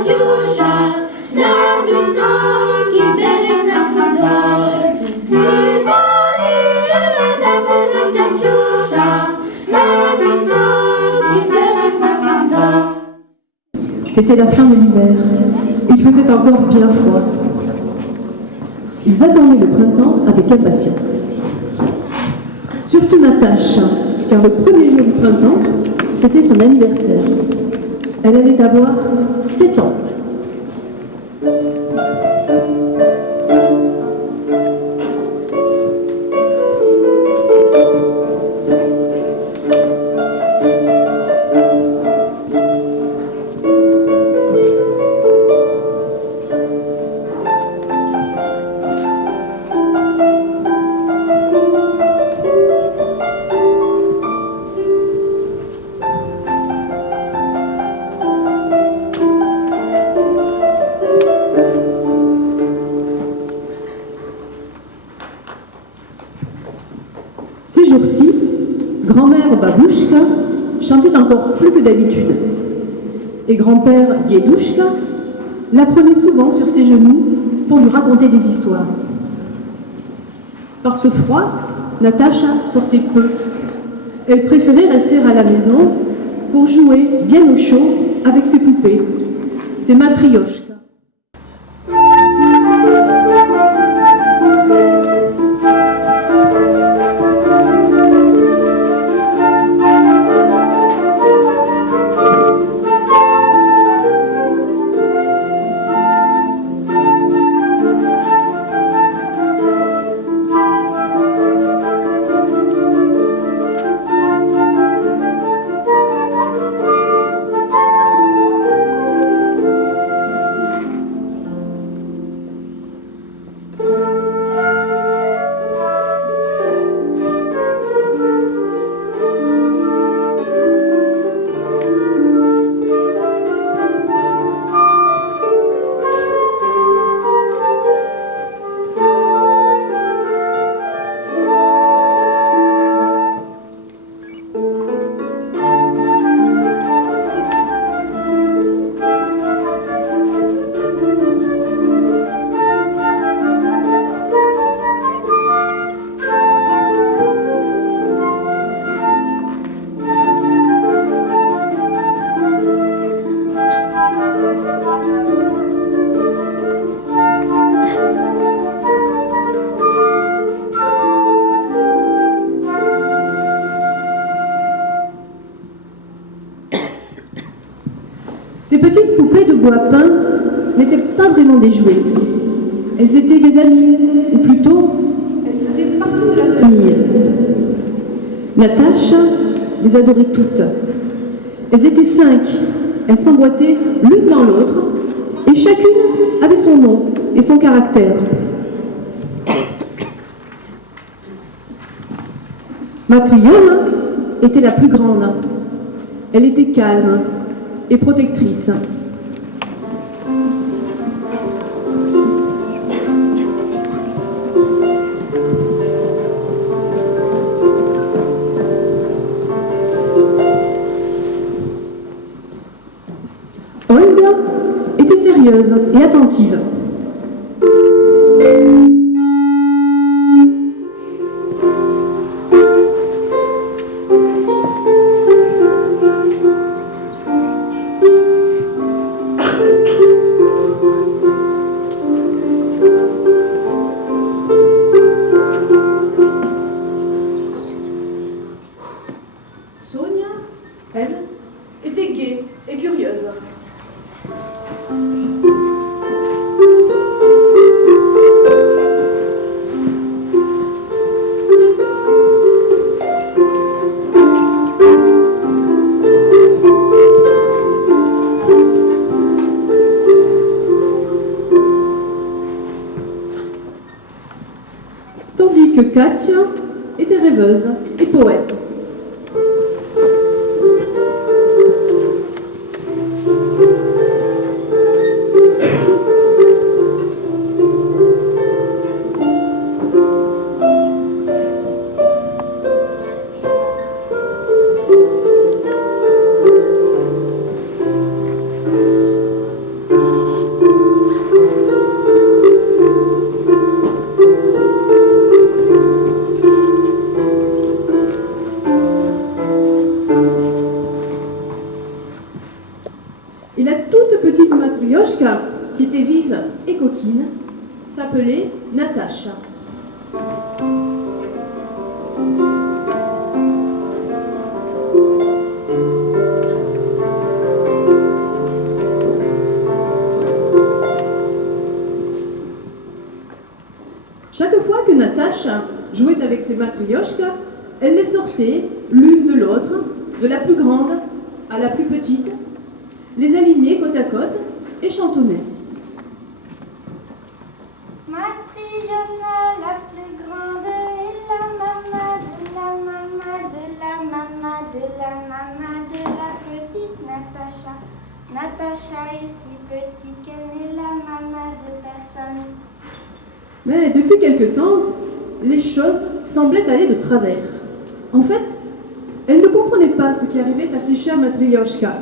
Katiusza, na wysoki bereg na Kwiator. C'était la fin de l'hiver. Il faisait encore bien froid. Ils attendaient le printemps avec impatience. Surtout Natacha, car le premier jour du printemps, c'était son anniversaire. Elle allait avoir 7 ans. Ces jours-ci, grand-mère Babouchka chantait encore plus que d'habitude. Et grand-père Diedouchka la prenait souvent sur ses genoux pour lui raconter des histoires. Par ce froid, Natacha sortait peu. Elle préférait rester à la maison pour jouer bien au chaud avec ses poupées, ses matrioshkas. Ces petites poupées de bois peint n'étaient pas vraiment des jouets. Elles étaient des amies, ou plutôt, elles faisaient partie de la famille. Natacha les adorait toutes. Elles étaient 5. Elles s'emboîtaient l'une dans l'autre, et chacune avait son nom et son caractère. Matryona était la plus grande. Elle était calme et protectrice. Olga était sérieuse et attentive. Sonia, elle, était gaie et curieuse. Tandis que Katia était rêveuse et poète. Cette petite matrioshka, qui était vive et coquine, s'appelait Natacha. Chaque fois que Natacha jouait avec ses matrioshkas, elle les sortait l'une de l'autre, de la plus grande à la plus petite, les alignait côte à côte et chantonnait. Matriona la plus grande et la maman de la maman de la maman de la maman de la petite Natacha. Natacha est si petite qu'elle n'est la maman de personne. Mais depuis quelque temps, les choses semblaient aller de travers. En fait, elle ne comprenait pas ce qui arrivait à ses chers matrioshkas.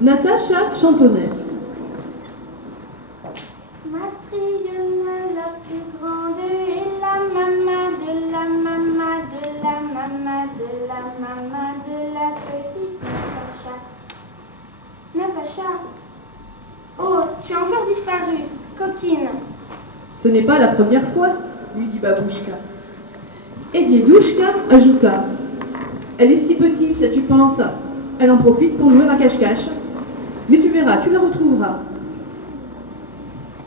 Natacha chantonnait. Matriona la plus grande et la maman de la maman de la maman de la maman de la petite Natacha. Natacha, oh, tu as encore disparu, coquine. Ce n'est pas la première fois, lui dit Babouchka. Et Diedouchka ajouta. Elle est si petite, tu penses. Elle en profite pour jouer à cache-cache. Mais tu verras, tu la retrouveras.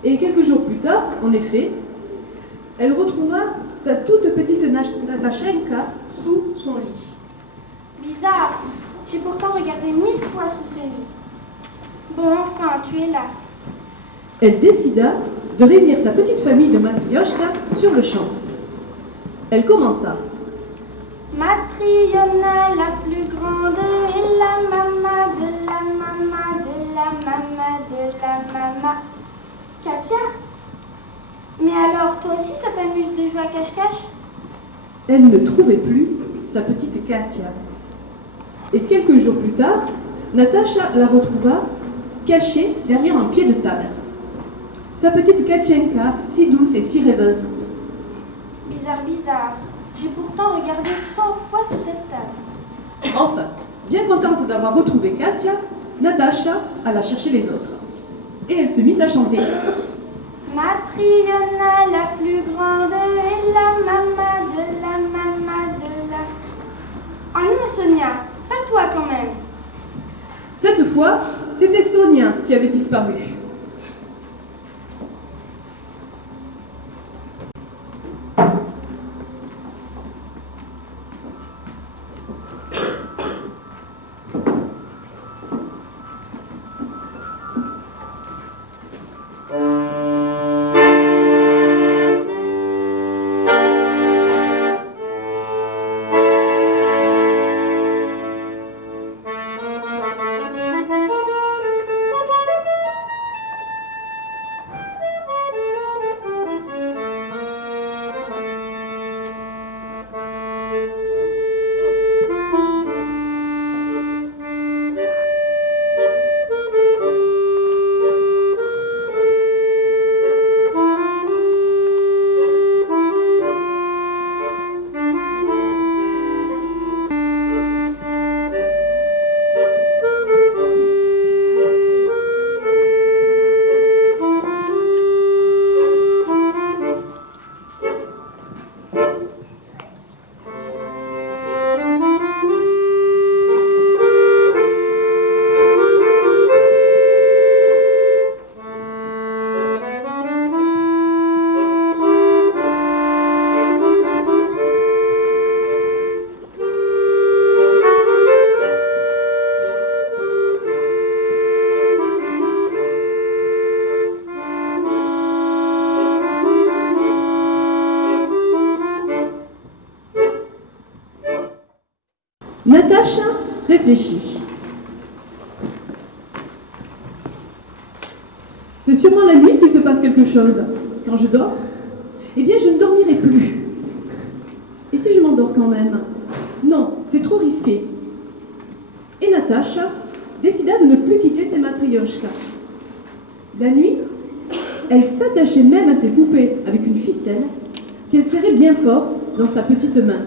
Et quelques jours plus tard, en effet, elle retrouva sa toute petite Natachenka sous son lit. Bizarre, j'ai pourtant regardé 1000 fois sous ce lit. Bon, enfin, tu es là. Elle décida de réunir sa petite famille de matrioshka sur le champ. Elle commença. Matriona la plus grande et la maman de la maman de la maman de la maman. Katia? Mais alors, toi aussi, ça t'amuse de jouer à cache-cache? Elle ne trouvait plus sa petite Katia. Et quelques jours plus tard, Natacha la retrouva cachée derrière un pied de table. Sa petite Katienka, si douce et si rêveuse. Bizarre, bizarre. J'ai pourtant regardé 100 fois sous cette table. Enfin, bien contente d'avoir retrouvé Katia, Natacha alla chercher les autres. Et elle se mit à chanter. Matriona la plus grande et la maman de la maman de la... Oh non, Sonia, pas toi quand même. Cette fois, c'était Sonia qui avait disparu. Natacha réfléchit. C'est sûrement la nuit qu'il se passe quelque chose. Quand je dors, eh bien je ne dormirai plus. Et si je m'endors quand même? Non, c'est trop risqué. Et Natacha décida de ne plus quitter ses matrioshkas. La nuit, elle s'attachait même à ses poupées avec une ficelle qu'elle serrait bien fort dans sa petite main.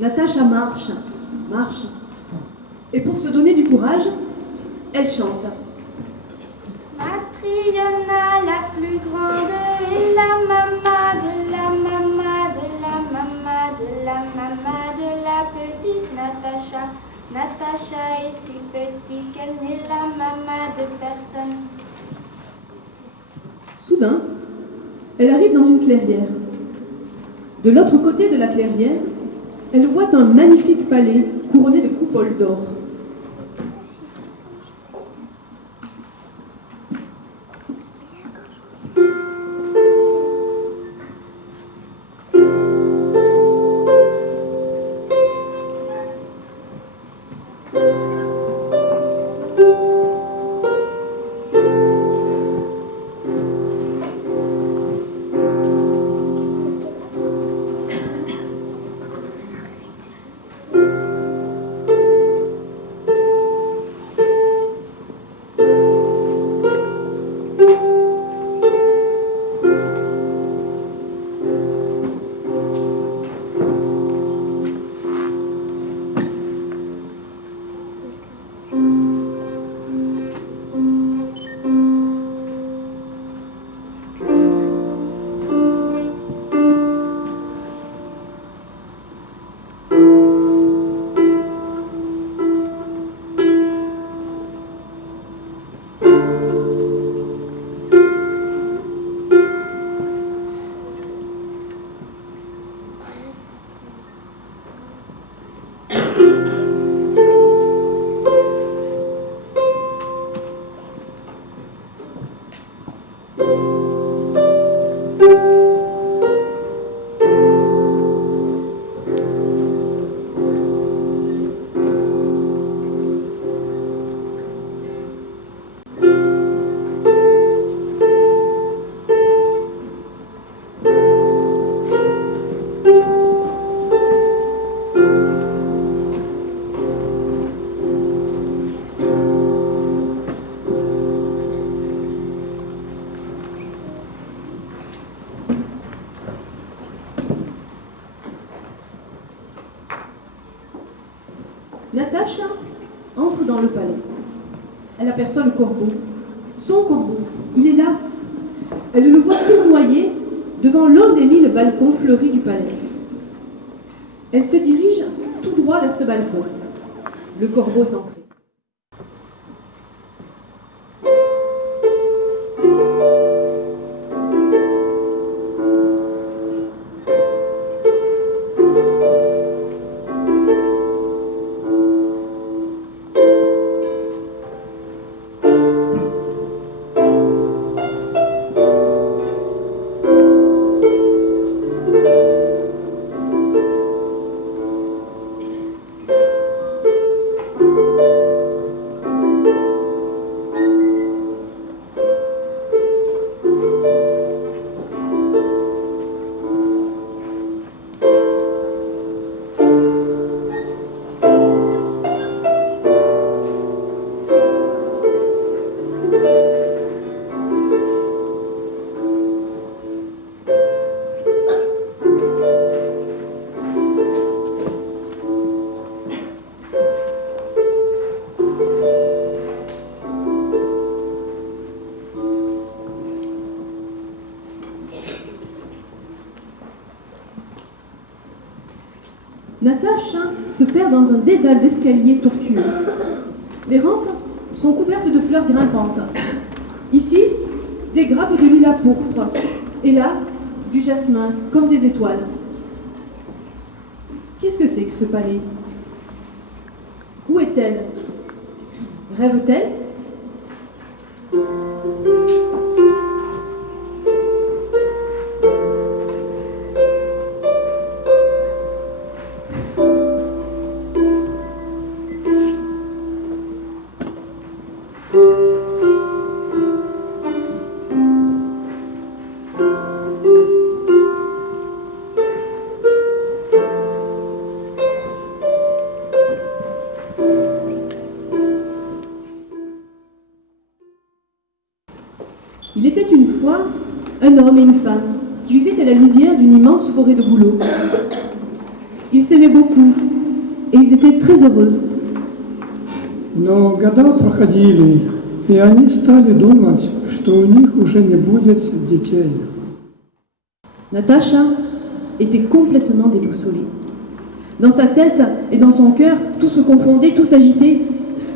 Natacha marche, marche. Et pour se donner du courage, elle chante. Matriona la plus grande est la maman de la maman de la maman de la maman de la petite Natacha. Natacha est si petite qu'elle n'est la maman de personne. Soudain, elle arrive dans une clairière. De l'autre côté de la clairière, elle voit un magnifique palais couronné de coupoles d'or. Natacha entre dans le palais. Elle aperçoit le corbeau. Son corbeau, il est là. Elle le voit tournoyer devant l'un des 1000 balcons fleuris du palais. Elle se dirige tout droit vers ce balcon. Le corbeau est entré. Natacha se perd dans un dédale d'escaliers tortueux. Les rampes sont couvertes de fleurs grimpantes. Ici, des grappes de lilas pourpre. Et là, du jasmin, comme des étoiles. Qu'est-ce que c'est que ce palais? Où est-elle? Rêve-t-elle? Il était une fois un homme et une femme qui vivaient à la lisière d'une immense forêt de bouleaux. Ils s'aimaient beaucoup et ils étaient très heureux. Но года проходили, и они стали думать, что у них уже не будет детей. Natacha était complètement déboussolée. Dans sa tête et dans son cœur, tout se confondait, tout s'agitait.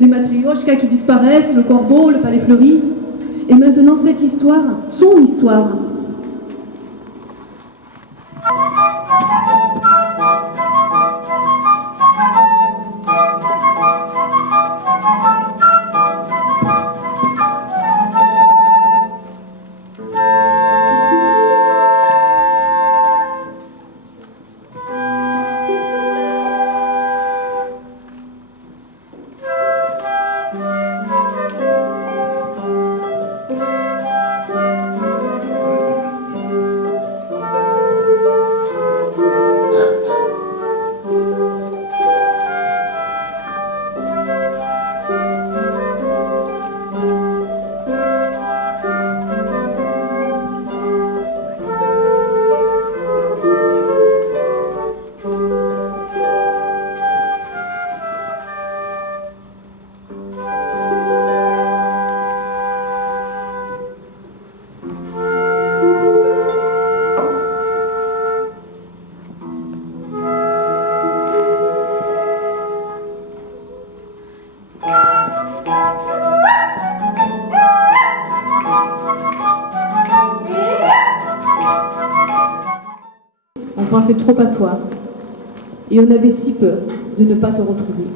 Les matrioshkas qui disparaissent, le corbeau, le palais fleuri. Et maintenant, cette histoire, son histoire. On pensait trop à toi et on avait si peur de ne pas te retrouver.